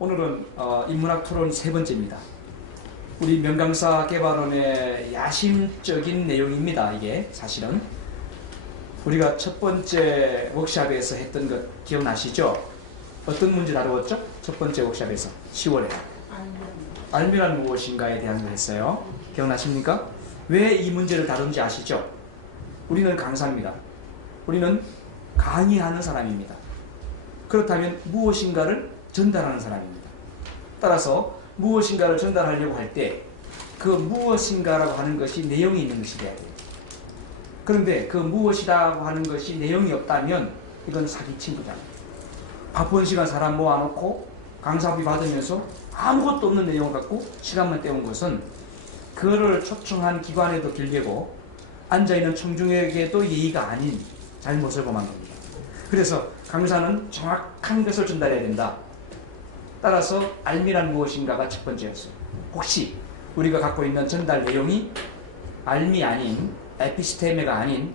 오늘은 인문학 토론 세 번째입니다. 우리 명강사 개발원의 야심적인 내용입니다. 이게 사실은 우리가 첫 번째 워크샵에서 했던 것 기억나시죠? 어떤 문제 다루었죠? 첫 번째 워크샵에서 10월에 알미란 무엇인가에 대한 걸 했어요. 기억나십니까? 왜 이 문제를 다룬지 아시죠? 우리는 강사입니다. 우리는 강의하는 사람입니다. 그렇다면 무엇인가를 전달하는 사람입니다. 따라서 무엇인가를 전달하려고 할 때 그 무엇인가라고 하는 것이 내용이 있는 것이 돼야 돼요. 그런데 그 무엇이라고 하는 것이 내용이 없다면 이건 사기친 거잖아요. 바쁜 시간 사람 모아놓고 강사비 받으면서 아무것도 없는 내용을 갖고 시간만 때운 것은 그를 초청한 기관에도 길게고 앉아있는 청중에게도 예의가 아닌 잘못을 범한 겁니다. 그래서 강사는 정확한 것을 전달해야 된다. 따라서 알미란 무엇인가가 첫 번째였어요. 혹시 우리가 갖고 있는 전달 내용이 알미 아닌 에피스테메가 아닌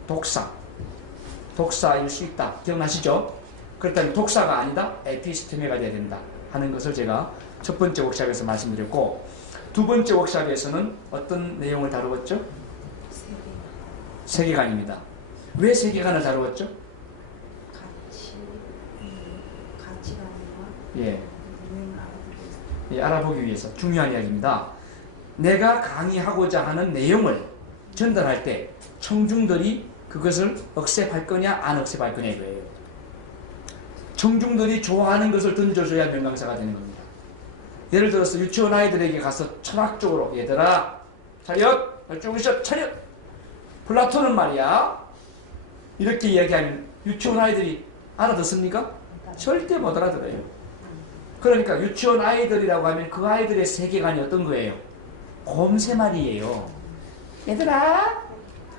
독사일 수 있다. 기억나시죠? 그렇다면 독사가 아니다 에피스테메가 돼야 된다 하는 것을 제가 첫 번째 워크샵에서 말씀드렸고, 두 번째 워크샵에서는 어떤 내용을 다루었죠? 세계관입니다. 왜 세계관을 다루었죠? 알아보기 위해서 중요한 이야기입니다. 내가 강의하고자 하는 내용을 전달할 때 청중들이 그것을 억셉할 거냐 안 억셉할 거냐 이거예요. 청중들이 좋아하는 것을 던져줘야 명강사가 되는 겁니다. 예를 들어서 유치원 아이들에게 가서 철학적으로 얘들아 차렷! 발주무셔 차렷! 플라톤은 말이야 이렇게 이야기하면 유치원 아이들이 알아듣습니까? 절대 못 알아들어요. 그러니까 유치원 아이들이라고 하면 그 아이들의 세계관이 어떤 거예요? 곰새말이에요. 얘들아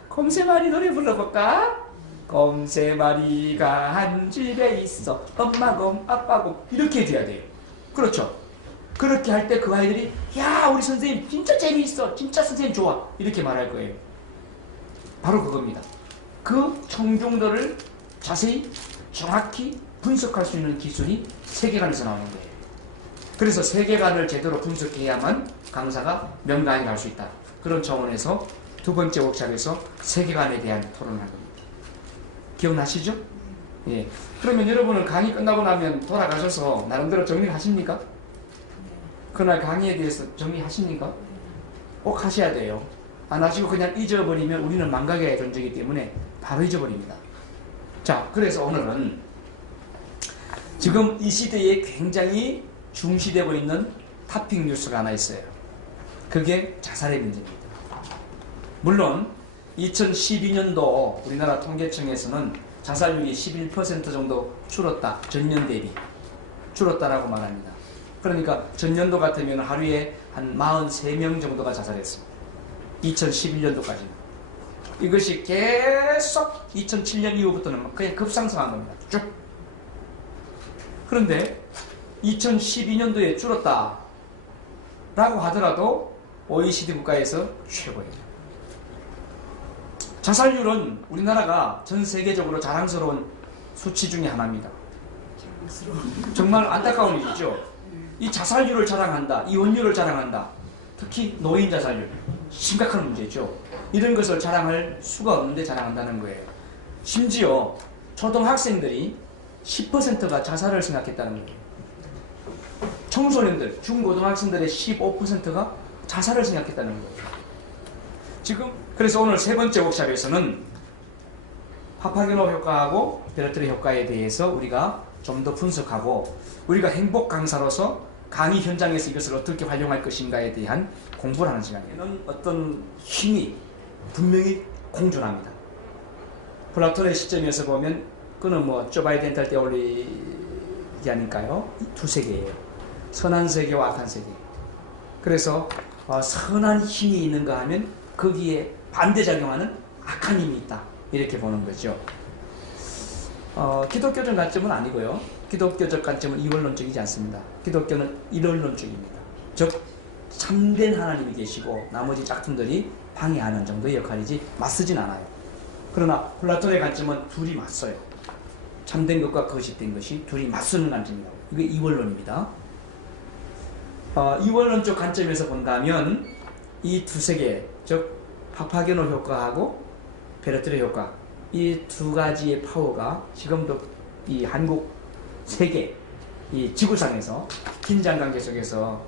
곰새말이 노래 불러볼까? 곰새말이가 한 집에 있어 엄마 곰 아빠 곰 이렇게 돼야 돼요. 그렇죠? 그렇게 할 때 그 아이들이 야 우리 선생님 진짜 재미있어 진짜 선생님 좋아 이렇게 말할 거예요. 바로 그겁니다. 그 청중들을 자세히 정확히 분석할 수 있는 기술이 세계관에서 나오는 거예요. 그래서 세계관을 제대로 분석해야만 강사가 명강의를 할 수 있다. 그런 차원에서 두 번째 워크샵에서 세계관에 대한 토론을 할 겁니다. 기억나시죠? 예. 그러면 여러분은 강의 끝나고 나면 돌아가셔서 나름대로 정리를 하십니까? 그날 강의에 대해서 정리하십니까? 꼭 하셔야 돼요. 안 하시고 그냥 잊어버리면 우리는 망각의 존재이기 때문에 바로 잊어버립니다. 자, 그래서 오늘은 지금 이 시대에 굉장히 중시되고 있는 탑픽 뉴스가 하나 있어요. 그게 자살의 문제입니다. 물론 2012년도 우리나라 통계청에서는 자살률이 11% 정도 줄었다. 전년 대비 줄었다라고 말합니다. 그러니까 전년도 같으면 하루에 한 43명 정도가 자살했습니다. 2011년도까지는. 이것이 계속 2007년 이후부터는 그냥 급상승한 겁니다. 쭉. 그런데 2012년도에 줄었다 라고 하더라도 OECD 국가에서 최고예요. 자살률은 우리나라가 전 세계적으로 자랑스러운 수치 중에 하나입니다. 정말 안타까운 일이죠. 이 자살률을 자랑한다, 이혼율을 자랑한다, 특히 노인 자살률 심각한 문제죠. 이런 것을 자랑할 수가 없는데 자랑한다는 거예요. 심지어 초등학생들이 10%가 자살을 생각했다는 거예요. 청소년들, 중고등학생들의 15%가 자살을 생각했다는 거예요. 지금 그래서 오늘 세 번째 워크샵에서는 파파게노 효과하고 베르트르 효과에 대해서 우리가 좀 더 분석하고 우리가 행복 강사로서 강의 현장에서 이것을 어떻게 활용할 것인가에 대한 공부를 하는 시간이에요. 어떤 힘이 분명히 공존합니다. 플라톤의 시점에서 보면 그는 뭐 쪼바이덴탈 테올리 아닐까요? 두 세계예요. 선한 세계와 악한 세계. 그래서 선한 힘이 있는가 하면 거기에 반대작용하는 악한 힘이 있다. 이렇게 보는 거죠. 기독교적 관점은 아니고요. 기독교적 관점은 이원론적이지 않습니다. 기독교는 일원론적입니다. 즉 참된 하나님이 계시고 나머지 짝퉁들이 방해하는 정도의 역할이지 맞서진 않아요. 그러나 플라톤의 관점은 둘이 맞서요. 참된 것과 거짓된 것이 둘이 맞서는 관점이다. 이게 이원론입니다. 이원론적 관점에서 본다면 이 두 세계, 즉 파파게노 효과하고 베르트르 효과, 이 두 가지의 파워가 지금도 이 한국 세계, 이 지구상에서 긴장관계 속에서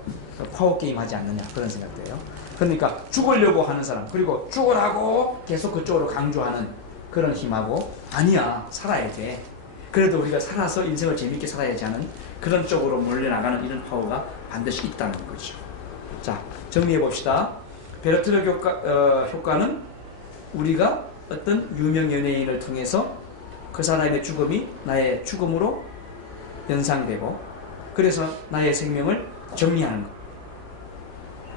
파워 게임 하지 않느냐, 그런 생각돼요. 그러니까 죽으려고 하는 사람, 그리고 죽으라고 계속 그쪽으로 강조하는 그런 힘하고, 아니야, 살아야 돼, 그래도 우리가 살아서 인생을 재밌게 살아야지 하는 그런 쪽으로 몰려나가는 이런 파워가 반드시 있다는 거죠. 자, 정리해 봅시다. 베르트르 효과는 우리가 어떤 유명 연예인을 통해서 그 사람의 죽음이 나의 죽음으로 연상되고, 그래서 나의 생명을 정리하는 것,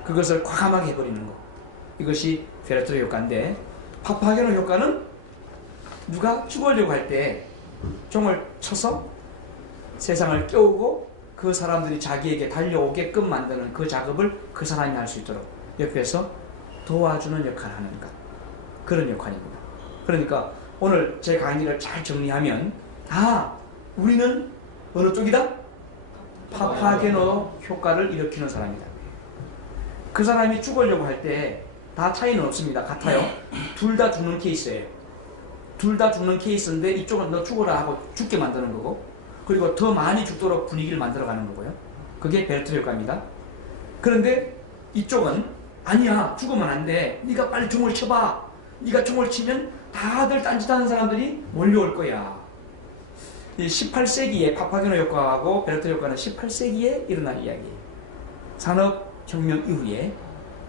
그것을 과감하게 해버리는 것, 이것이 베르트르 효과인데, 파파게노 효과는 누가 죽으려고 할 때 종을 쳐서 세상을 깨우고 그 사람들이 자기에게 달려오게끔 만드는 그 작업을 그 사람이 할 수 있도록 옆에서 도와주는 역할을 하는 것, 그런 역할입니다. 그러니까 오늘 제 강의를 잘 정리하면, 우리는 어느 쪽이다? 파파게노 효과를 일으키는 사람이다. 그 사람이 죽으려고 할 때 다 차이는 없습니다. 같아요. 둘 다 죽는 케이스예요. 둘 다 죽는 케이스인데 이쪽은 너 죽어라 하고 죽게 만드는 거고, 그리고 더 많이 죽도록 분위기를 만들어가는 거고요. 그게 베르트르 효과입니다. 그런데 이쪽은 아니야, 죽으면 안 돼, 네가 빨리 총을 쳐봐, 네가 총을 치면 다들 딴짓하는 사람들이 몰려올 거야. 이 18세기에 파파게노 효과하고 베르트르 효과는 18세기에 일어난 이야기예요. 산업혁명 이후에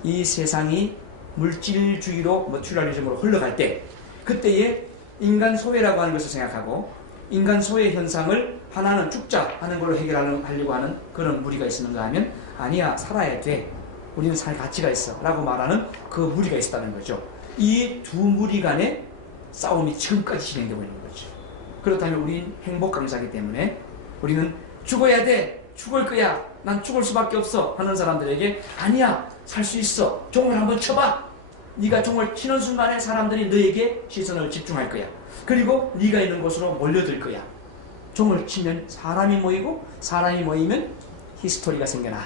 이 세상이 물질주의로 머티리얼리즘으로 흘러갈 때, 그때에 인간 소외라고 하는 것을 생각하고, 인간 소외 현상을 하나는 죽자 하는 걸로 해결하려고 하는 그런 무리가 있었는가 하면, 아니야, 살아야 돼, 우리는 살 가치가 있어 라고 말하는 그 무리가 있었다는 거죠. 이 두 무리 간의 싸움이 지금까지 진행되고 있는 거죠. 그렇다면 우린 행복 강사이기 때문에 우리는 죽어야 돼, 죽을 거야, 난 죽을 수밖에 없어 하는 사람들에게, 아니야, 살 수 있어, 종을 한번 쳐봐, 네가 종을 치는 순간에 사람들이 너에게 시선을 집중할 거야, 그리고 네가 있는 곳으로 몰려들 거야. 종을 치면 사람이 모이고, 사람이 모이면 히스토리가 생겨나,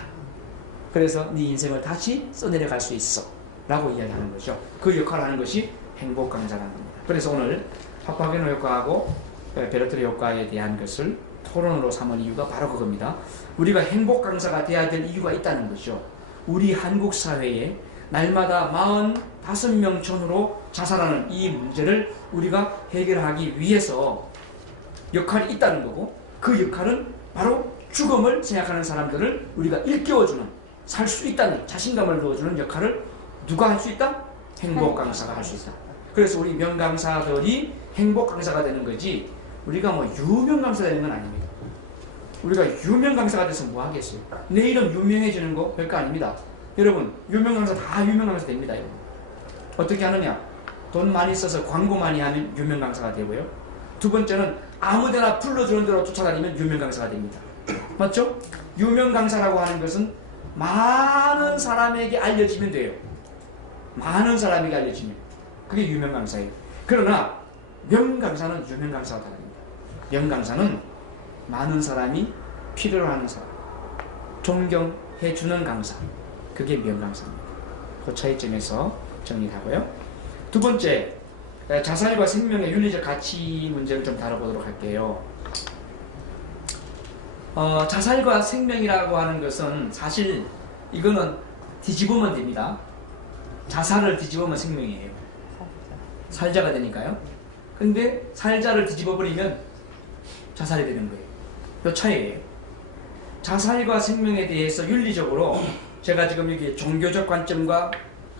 그래서 네 인생을 다시 써내려갈 수 있어 라고 이야기하는 거죠. 그 역할을 하는 것이 행복 강사라는 겁니다. 그래서 오늘 파파게노 효과하고 베르트르 효과에 대한 것을 토론으로 삼은 이유가 바로 그겁니다. 우리가 행복 강사가 돼야 될 이유가 있다는 거죠. 우리 한국 사회에 날마다 45명 전후로 자살하는 이 문제를 우리가 해결하기 위해서 역할이 있다는 거고, 그 역할은 바로 죽음을 생각하는 사람들을 우리가 일깨워주는, 살 수 있다는 자신감을 넣어주는 역할을 누가 할 수 있다? 행복 강사가 할 수 있다. 그래서 우리 명강사들이 행복 강사가 되는 거지, 우리가 뭐 유명 강사 되는 건 아닙니다. 우리가 유명 강사가 돼서 뭐 하겠어요? 내 이름 유명해지는 거 별거 아닙니다. 여러분, 유명 강사 다 유명 강사 됩니다. 여러분. 어떻게 하느냐? 돈 많이 써서 광고 많이 하면 유명 강사가 되고요. 두 번째는 아무데나 불러주는 대로 쫓아다니면 유명 강사가 됩니다. 맞죠? 유명 강사라고 하는 것은 많은 사람에게 알려지면 돼요. 많은 사람에게 알려지면 그게 유명 강사예요. 그러나 명강사는 유명 강사가 다릅니다. 명강사는 많은 사람이 필요로 하는 사람, 존경해주는 강사, 그게 명강사입니다. 그 차이점에서 정리하고요. 두 번째, 자살과 생명의 윤리적 가치 문제를 좀 다뤄보도록 할게요. 자살과 생명이라고 하는 것은 사실 이거는 뒤집으면 됩니다. 자살을 뒤집으면 생명이에요. 살자가 되니까요. 근데 살자를 뒤집어버리면 자살이 되는 거예요. 이 차이예요. 자살과 생명에 대해서 윤리적으로 제가 지금 여기 종교적 관점과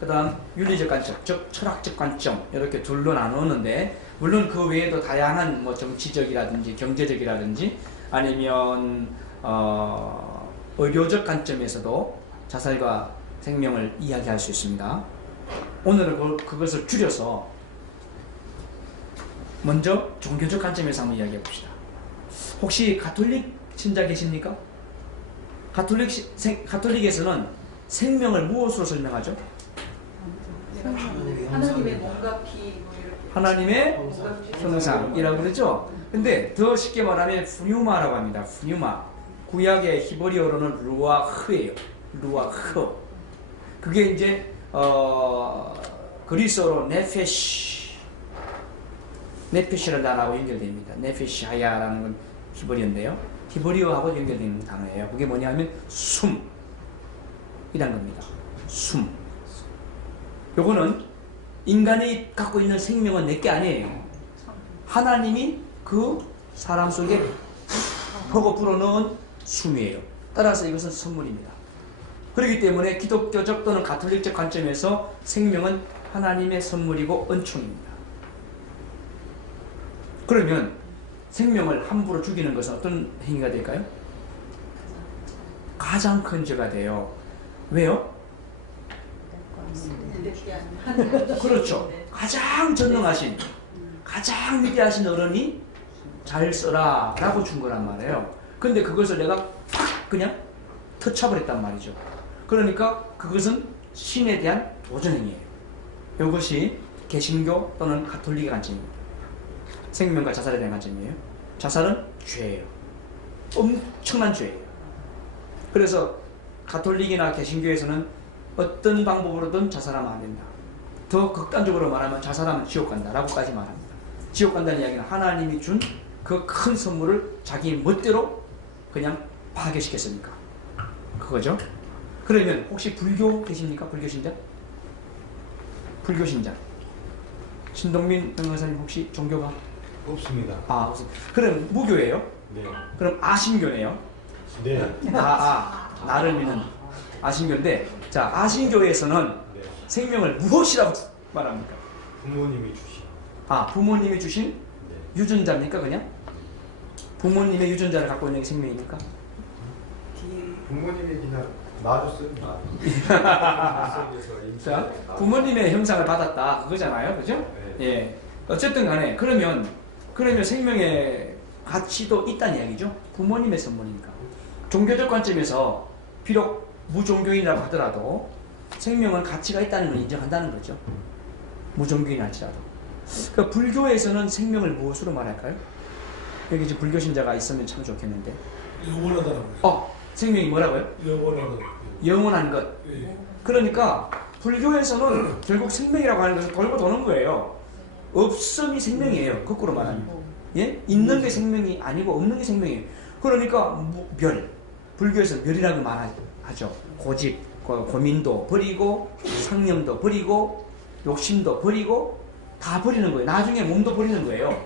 그 다음 윤리적 관점, 즉 철학적 관점, 이렇게 둘로 나누었는데, 물론 그 외에도 다양한 뭐 정치적이라든지 경제적이라든지 아니면 의료적 관점에서도 자살과 생명을 이야기할 수 있습니다. 오늘은 그것을 줄여서 먼저 종교적 관점에서 한번 이야기해 봅시다. 혹시 가톨릭 신자 계십니까? 가톨릭에서는 생명을 무엇으로 설명하죠? 하나님의 몸과 피, 하나님의 형상이라고 그러죠. 근데 더 쉽게 말하면 푸뉴마라고 합니다. 푸뉴마. 구약의 히브리어로는 루아흐예요. 루아크. 그게 이제 그리스어로 네페시라는 단어하고 연결됩니다. 네페시하야라는 건 히브리어인데요. 히브리어하고 연결되는 단어예요. 그게 뭐냐면 숨이란 겁니다. 숨. 요거는 인간이 갖고 있는 생명은 내게 아니에요. 하나님이 그 사람 속에 퍼고 불어넣은 숨이에요. 따라서 이것은 선물입니다. 그렇기 때문에 기독교적 또는 가톨릭적 관점에서 생명은 하나님의 선물이고 은총입니다. 그러면 생명을 함부로 죽이는 것은 어떤 행위가 될까요? 가장 큰 죄가 돼요. 왜요? 그렇죠. 가장 전능하신, 가장 위대하신 어른이 잘 써라 라고 준 거란 말이에요. 근데 그것을 내가 팍 그냥 터쳐버렸단 말이죠. 그러니까 그것은 신에 대한 도전행위예요. 이것이 개신교 또는 가톨릭의 관점입니다. 생명과 자살에 대한 관점이에요. 자살은 죄예요. 엄청난 죄예요. 그래서 가톨릭이나 개신교에서는 어떤 방법으로든 자살하면 안 된다. 더 극단적으로 말하면 자살하면 지옥 간다 라고까지 말합니다. 지옥 간다는 이야기는 하나님이 준 그 큰 선물을 자기 멋대로 그냥 파괴시켰으니까 그거죠. 그러면 혹시 불교 계십니까? 불교 신자? 불교 신자. 신동민 변호사님 혹시 종교가? 없습니다. 아, 그럼 무교예요? 네. 그럼 아신교네요? 네. 나를 믿는 아신교인데, 자, 아신교에서는 네. 생명을 무엇이라고 말합니까? 부모님이 주신. 부모님이 주신 네. 유전자입니까, 그냥? 부모님의 유전자를 갖고 있는 게 생명입니까? 부모님이 그냥 놔줬어요. 자, 부모님의 형상을 받았다, 그거잖아요, 그죠? 네. 예. 어쨌든 간에, 그러면 생명의 가치도 있다는 이야기죠? 부모님의 선물이니까. 종교적 관점에서 비록 무종교인이라고 하더라도 생명은 가치가 있다는 걸 인정한다는 거죠. 무종교인 할지라도. 그러니까 불교에서는 생명을 무엇으로 말할까요? 여기 지금 불교 신자가 있으면 참 좋겠는데. 영원하다는 거죠. 생명이 뭐라고요? 영원하다. 영원한 것. 예. 그러니까 불교에서는 결국 생명이라고 하는 것은 돌고 도는 거예요. 없음이 생명이에요. 거꾸로 말하면. 예? 있는 게 생명이 아니고 없는 게 생명이에요. 그러니까 멸. 불교에서 멸이라고 말하죠. 고집, 고민도 버리고 상념도 버리고 욕심도 버리고 다 버리는 거예요. 나중에 몸도 버리는 거예요.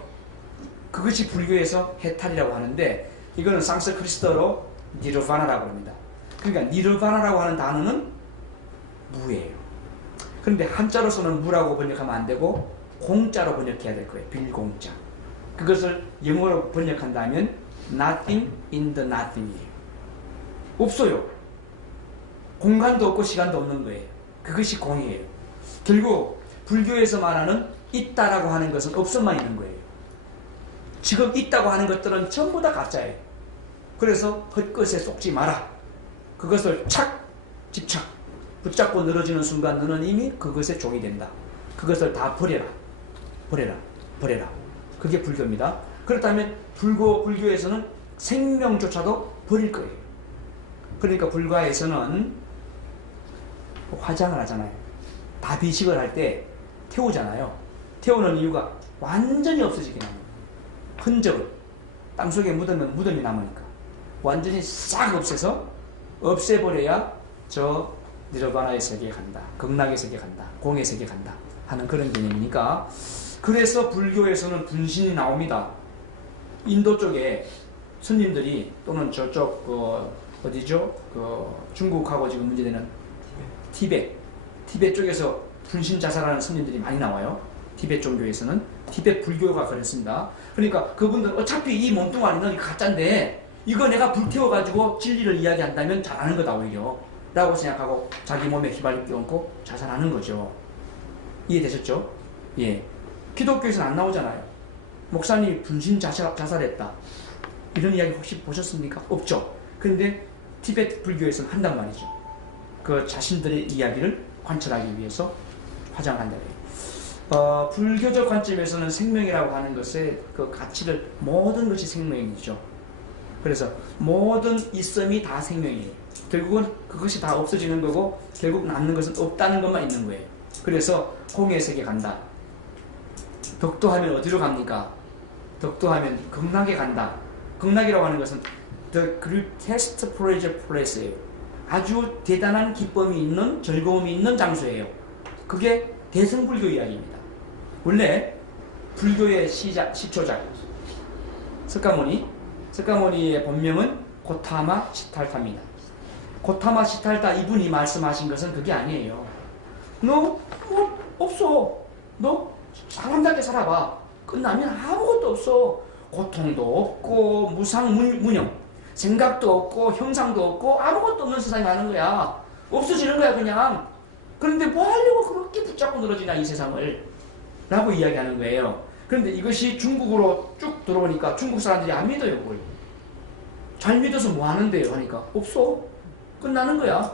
그것이 불교에서 해탈이라고 하는데 이거는 상스크리트어로 니르바나라고 합니다. 그러니까 니르바나라고 하는 단어는 무예요. 그런데 한자로서는 무라고 번역하면 안 되고 공자로 번역해야 될 거예요. 빌공자. 그것을 영어로 번역한다면 nothing in the nothing이에요. 없어요. 공간도 없고 시간도 없는 거예요. 그것이 공이에요. 결국 불교에서 말하는 있다라고 하는 것은 없음만 있는 거예요. 지금 있다고 하는 것들은 전부 다 가짜예요. 그래서 헛것에 속지 마라. 그것을 착 집착 붙잡고 늘어지는 순간 너는 이미 그것의 종이 된다. 그것을 다 버려라. 버려라. 버려라. 그게 불교입니다. 그렇다면 불교에서는 생명조차도 버릴 거예요. 그러니까 불가에서는 화장을 하잖아요. 다비식을 할 때 태우잖아요. 태우는 이유가 완전히 없어지게 합니다. 흔적을 땅속에 묻으면 무덤이 남으니까 완전히 싹 없애버려야 저 니르바나의 세계에 간다. 극락의 세계에 간다. 공의 세계에 간다. 하는 그런 개념이니까 그래서 불교에서는 분신이 나옵니다. 인도 쪽에 스님들이 또는 저쪽 어디죠? 중국하고 지금 문제되는 티베트 쪽에서 분신 자살하는 스님들이 많이 나와요. 티베트 종교에서는 티베트 불교가 그랬습니다. 그러니까 그분들은 어차피 이 몸뚱아리는 가짜인데 이거 내가 불태워가지고 진리를 이야기한다면 잘하는 거다 오히려 라고 생각하고 자기 몸에 휘발유 껴안고 자살하는 거죠. 이해되셨죠? 예. 기독교에서는 안 나오잖아요. 목사님이 분신 자살했다 이런 이야기 혹시 보셨습니까? 없죠. 근데 티베트 불교에서는 한단 말이죠. 그 자신들의 이야기를 관철하기 위해서 화장한다. 불교적 관점에서는 생명이라고 하는 것의 그 가치를 모든 것이 생명이죠. 그래서 모든 있음이 다 생명이에요. 결국은 그것이 다 없어지는 거고 결국 남는 것은 없다는 것만 있는 거예요. 그래서 공의 세계 간다. 덕도하면 어디로 갑니까? 덕도하면 극락에 간다. 극락이라고 하는 것은 the greatest pleasure place예요. 아주 대단한 기쁨이 있는, 즐거움이 있는 장소예요. 그게 대승불교 이야기입니다. 원래 불교의 시초작 석가모니의 본명은 고타마 시탈타입니다. 고타마 시탈타 이분이 말씀하신 것은 그게 아니에요. 너 뭐 없어. 너 사람답게 살아봐. 끝나면 아무것도 없어. 고통도 없고 무상 무념, 생각도 없고 형상도 없고 아무것도 없는 세상이 가는 거야. 없어지는 거야 그냥. 그런데 뭐 하려고 그렇게 붙잡고 늘어지냐 이 세상을 라고 이야기하는 거예요. 그런데 이것이 중국으로 쭉 들어오니까 중국 사람들이 안 믿어요. 그걸. 잘 믿어서 뭐 하는데요 하니까 없어. 끝나는 거야.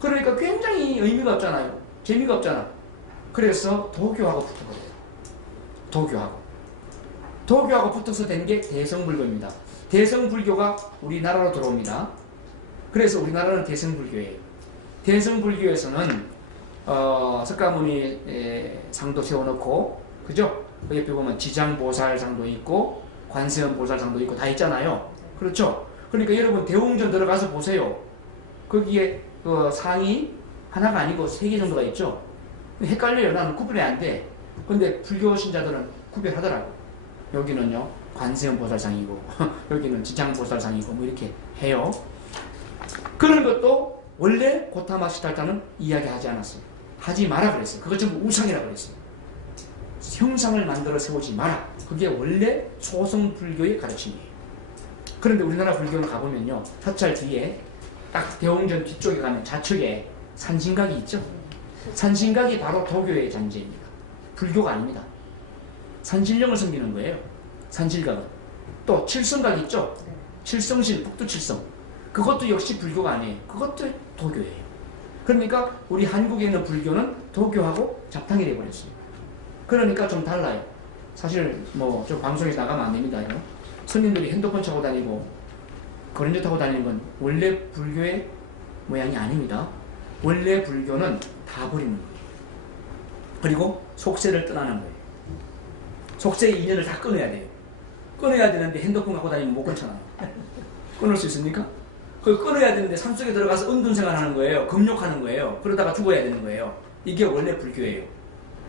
그러니까 굉장히 의미가 없잖아요. 재미가 없잖아. 그래서 도교하고 붙어버려요. 도교하고 붙어서 된 게 대성불교입니다. 대성불교가 우리나라로 들어옵니다. 그래서 우리나라는 대성불교예요. 대성불교에서는 석가모니 상도 세워놓고, 그죠? 그 옆에 보면 지장보살상도 있고 관세음보살상도 있고 다 있잖아요. 그렇죠? 그러니까 여러분 대웅전 들어가서 보세요. 거기에 그 상이 하나가 아니고 3개 정도가 있죠. 헷갈려요. 나는 구분이 안 돼. 근데 불교 신자들은 구별하더라고. 여기는요 관세음보살상이고 여기는 지장보살상이고 뭐 이렇게 해요. 그런 것도 원래 고타마 시탈타는 이야기하지 않았어요. 하지 마라 그랬어요. 그것 전부 우상이라 그랬어요. 형상을 만들어 세우지 마라. 그게 원래 소승불교의 가르침이에요. 그런데 우리나라 불교는 가보면요, 사찰 뒤에 딱 대웅전 뒤쪽에 가면 좌측에 산신각이 있죠. 산신각이 바로 도교의 잔재입니다. 불교가 아닙니다. 산신령을 섬기는 거예요. 산실각은. 또 칠성각 있죠. 칠성실, 북두칠성. 그것도 역시 불교가 아니에요. 그것도 도교예요. 그러니까 우리 한국에 있는 불교는 도교하고 잡탕이 되어버렸어요. 그러니까 좀 달라요. 사실 뭐 저 방송에서 나가면 안 됩니다. 스님들이 핸드폰 차고 다니고 거린저 타고 다니는 건 원래 불교의 모양이 아닙니다. 원래 불교는 다 버리는 거예요. 그리고 속세를 떠나는 거예요. 속세의 인연을 다 끊어야 돼요. 끊어야 되는데 핸드폰 갖고 다니면 못 끊잖아요. 끊을 수 있습니까? 그걸 끊어야 되는데 산속에 들어가서 은둔생활 하는 거예요. 금욕하는 거예요. 그러다가 죽어야 되는 거예요. 이게 원래 불교예요.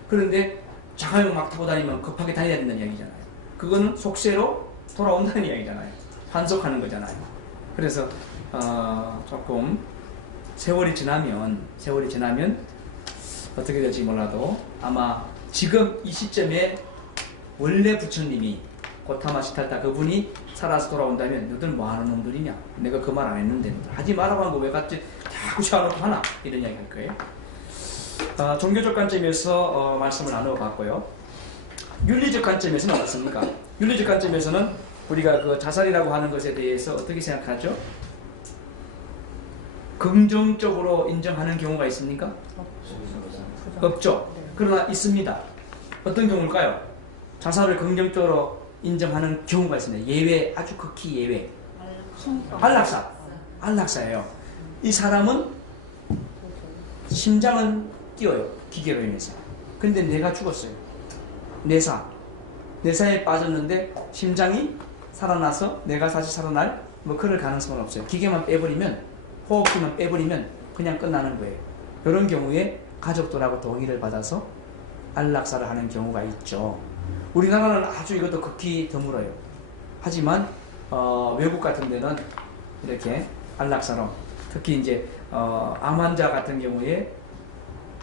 그런데 자가용 막 타고 다니면 급하게 다녀야 된다는 이야기잖아요. 그거는 속세로 돌아온다는 이야기잖아요. 환속하는 거잖아요. 그래서 조금 세월이 지나면 어떻게 될지 몰라도 아마 지금 이 시점에 원래 부처님이 고타마 시탈타 그분이 살아서 돌아온다면 너들 뭐하는 놈들이냐, 내가 그 말 안 했는데 하지 말라고 한 거 왜 같이 자꾸 세워놓고 하나, 이런 이야기 할 거예요. 종교적 관점에서 말씀을 나누어 봤고요. 윤리적 관점에서는 어떻습니까? 윤리적 관점에서는 우리가 그 자살이라고 하는 것에 대해서 어떻게 생각하죠? 긍정적으로 인정하는 경우가 있습니까? 없죠. 그러나 있습니다. 어떤 경우일까요? 자살을 긍정적으로 인정하는 경우가 있습니다. 예외, 아주 극히 예외. 안락사예요. 이 사람은 심장은 뛰어요. 기계로 인해서. 근데 내가 죽었어요. 뇌사에 빠졌는데 심장이 살아나서 내가 다시 살아날 뭐 그럴 가능성은 없어요. 기계만 빼버리면, 호흡기만 빼버리면 그냥 끝나는 거예요. 이런 경우에 가족들하고 동의를 받아서 안락사를 하는 경우가 있죠. 우리나라는 아주 이것도 극히 드물어요. 하지만 외국 같은 데는 이렇게 안락사로, 특히 이제 암 환자 같은 경우에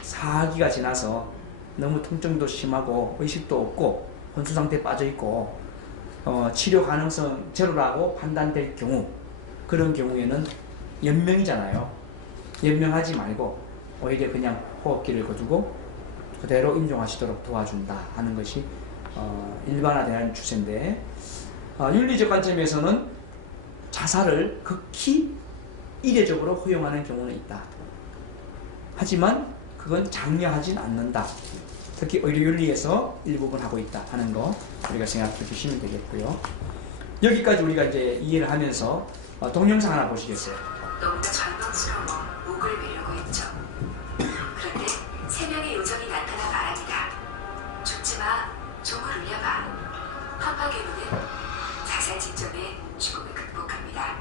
4기가 지나서 너무 통증도 심하고 의식도 없고 혼수 상태에 빠져 있고 치료 가능성 제로라고 판단될 경우, 그런 경우에는 연명이잖아요. 연명하지 말고 오히려 그냥 호흡기를 거두고 그대로 임종하시도록 도와준다 하는 것이 일반화되는 추세인데, 윤리적 관점에서는 자살을 극히 이례적으로 허용하는 경우는 있다. 하지만 그건 장려하진 않는다. 특히 의료윤리에서 일부분 하고 있다 하는 거 우리가 생각해 주시면 되겠고요. 여기까지 우리가 이제 이해를 하면서 동영상 하나 보시겠어요? 너무나 절망스러워 목을 메려고 했죠. 그런데 세 명의 요정이 나타나 말합니다. 죽지 마, 종을 울려봐. 파파게노는 자살 직전에 죽음을 극복합니다.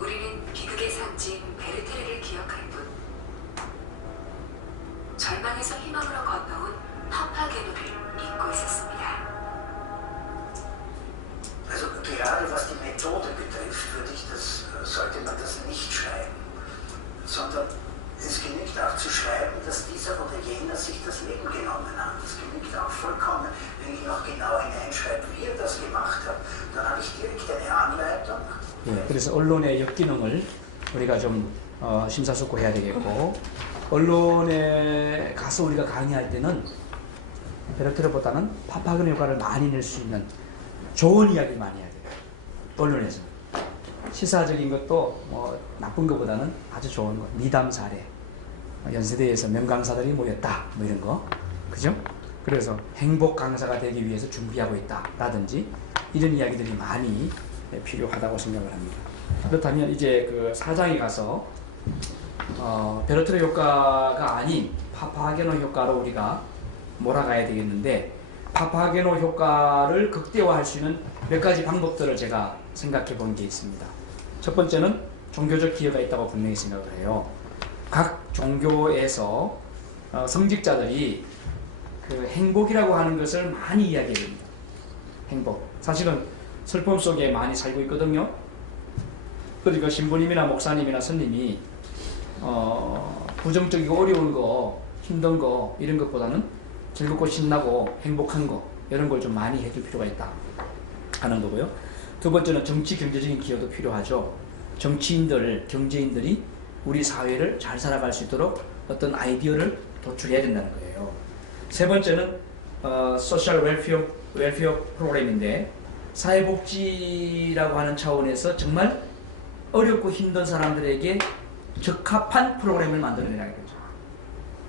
우리는 비극의 상징 베르테르를 기억할 뿐 절망에서 희망으로 건너온 파파게노를 잊고 있었습니다. Also gerade was die Methode betrifft, würde ich sollte man das nicht schreiben, sondern es genügt auch zu schreiben, dass dieser oder jener sich das Leben genommen hat. Das genügt auch vollkommen. Wenn ich noch genau hineinschreibe, wie er das gemacht hat, dann habe ich direkt eine Anleitung. 예, 그래서 언론의 역기능을 우리가 좀 심사숙고해야 되겠고, 언론에 가서 우리가 강의할 때는 베르테르보다는 파파게노 효과를 많이 낼 수 있는 좋은 이야기를 많이 해야 돼요. 언론에서 시사적인 것도 뭐 나쁜 것보다는 아주 좋은 거, 미담 사례, 연세대에서 명강사들이 모였다 뭐 이런 거, 그죠? 그래서 행복 강사가 되기 위해서 준비하고 있다 라든지 이런 이야기들이 많이 필요하다고 생각을 합니다. 그렇다면 이제 그 사장에 가서 베르테르 효과가 아닌 파파게노 효과로 우리가 몰아가야 되겠는데, 파파게노 효과를 극대화할 수 있는 몇 가지 방법들을 제가 생각해 본 게 있습니다. 첫 번째는 종교적 기여가 있다고 분명히 생각을 해요. 각 종교에서 성직자들이 그 행복이라고 하는 것을 많이 이야기해 줍니다. 행복. 사실은 슬픔 속에 많이 살고 있거든요. 그리고 신부님이나 목사님이나 스님이 부정적이고 어려운 거, 힘든 거 이런 것보다는 즐겁고 신나고 행복한 거 이런 걸 좀 많이 해줄 필요가 있다 하는 거고요. 두 번째는 정치 경제적인 기여도 필요하죠. 정치인들, 경제인들이 우리 사회를 잘 살아갈 수 있도록 어떤 아이디어를 도출해야 된다는 거예요. 세 번째는 소셜 웰피어 프로그램인데, 사회복지라고 하는 차원에서 정말 어렵고 힘든 사람들에게 적합한 프로그램을 만들어내라는 거죠.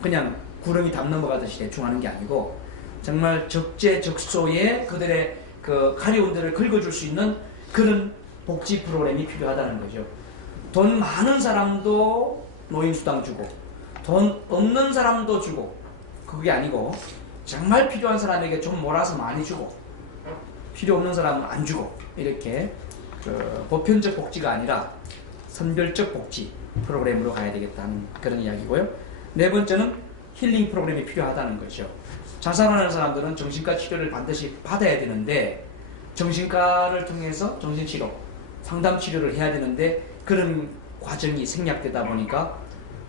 그냥 구름이 담 넘어가듯이 대충 하는 게 아니고 정말 적재적소에 그들의 그 가려운 데를 긁어줄 수 있는 그런 복지 프로그램이 필요하다는 거죠. 돈 많은 사람도 노인수당 주고 돈 없는 사람도 주고, 그게 아니고 정말 필요한 사람에게 좀 몰아서 많이 주고 필요 없는 사람은 안 주고, 이렇게 그 보편적 복지가 아니라 선별적 복지 프로그램으로 가야 되겠다는 그런 이야기고요. 네 번째는 힐링 프로그램이 필요하다는 거죠. 자살하는 사람들은 정신과 치료를 반드시 받아야 되는데, 정신과를 통해서 정신치료, 상담치료를 해야 되는데 그런 과정이 생략되다 보니까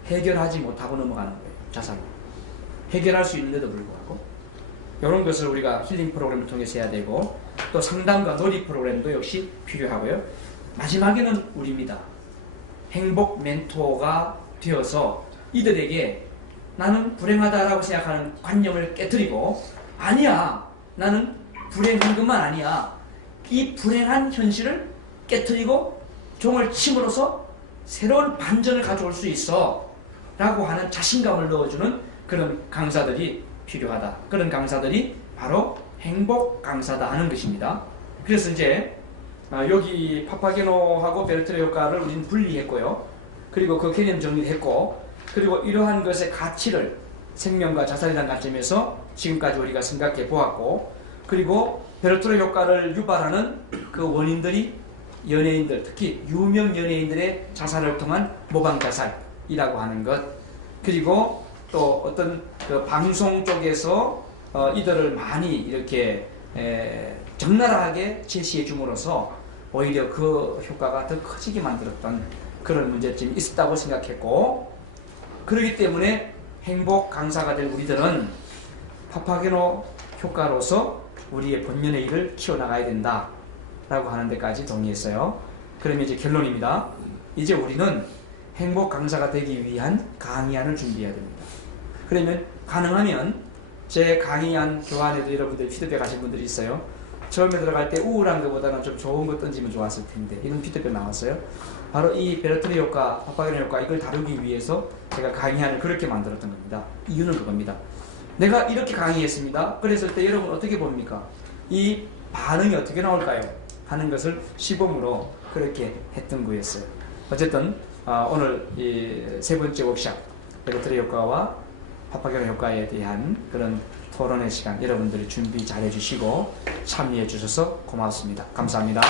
해결하지 못하고 넘어가는 거예요. 자살로. 해결할 수 있는데도 불구하고 이런 것을 우리가 힐링 프로그램을 통해서 해야 되고, 또 상담과 놀이 프로그램도 역시 필요하고요. 마지막에는 우리입니다. 행복 멘토가 되어서 이들에게 나는 불행하다라고 생각하는 관념을 깨뜨리고, 아니야, 나는 불행한 것만 아니야, 이 불행한 현실을 깨뜨리고 종을 침으로써 새로운 반전을 가져올 수 있어 라고 하는 자신감을 넣어주는 그런 강사들이 필요하다. 그런 강사들이 바로 행복 강사다 하는 것입니다. 그래서 이제 여기 파파게노하고 베르테르 효과를 우리는 분리했고요. 그리고 그 개념 정리를 했고, 그리고 이러한 것의 가치를 생명과 자살이라는 관점에서 지금까지 우리가 생각해 보았고, 그리고 베르테르 효과를 유발하는 그 원인들이 연예인들, 특히 유명 연예인들의 자살을 통한 모방 자살이라고 하는 것, 그리고 또 어떤 그 방송 쪽에서 이들을 많이 이렇게 적나라하게 제시해 줌으로써 오히려 그 효과가 더 커지게 만들었던 그런 문제점이 있었다고 생각했고, 그렇기 때문에 행복 강사가 될 우리들은 파파게노 효과로서 우리의 본연의 일을 키워나가야 된다 라고 하는 데까지 동의했어요. 그러면 이제 결론입니다. 이제 우리는 행복 강사가 되기 위한 강의안을 준비해야 됩니다. 그러면 가능하면 제 강의안 교환에도 여러분들 피드백 하신 분들이 있어요. 처음에 들어갈 때 우울한 것보다는 좀 좋은 거 던지면 좋았을 텐데, 이런 피드백 나왔어요. 바로 이 베르테르 효과, 파파게노 효과, 이걸 다루기 위해서 제가 강의안을 그렇게 만들었던 겁니다. 이유는 그겁니다. 내가 이렇게 강의했습니다. 그랬을 때 여러분 어떻게 봅니까? 이 반응이 어떻게 나올까요? 하는 것을 시범으로 그렇게 했던 거였어요. 어쨌든 오늘 이 세 번째 워크샵 베르테르 효과와 파파게론 효과에 대한 그런 토론의 시간 여러분들이 준비 잘 해주시고 참여해 주셔서 고맙습니다. 감사합니다.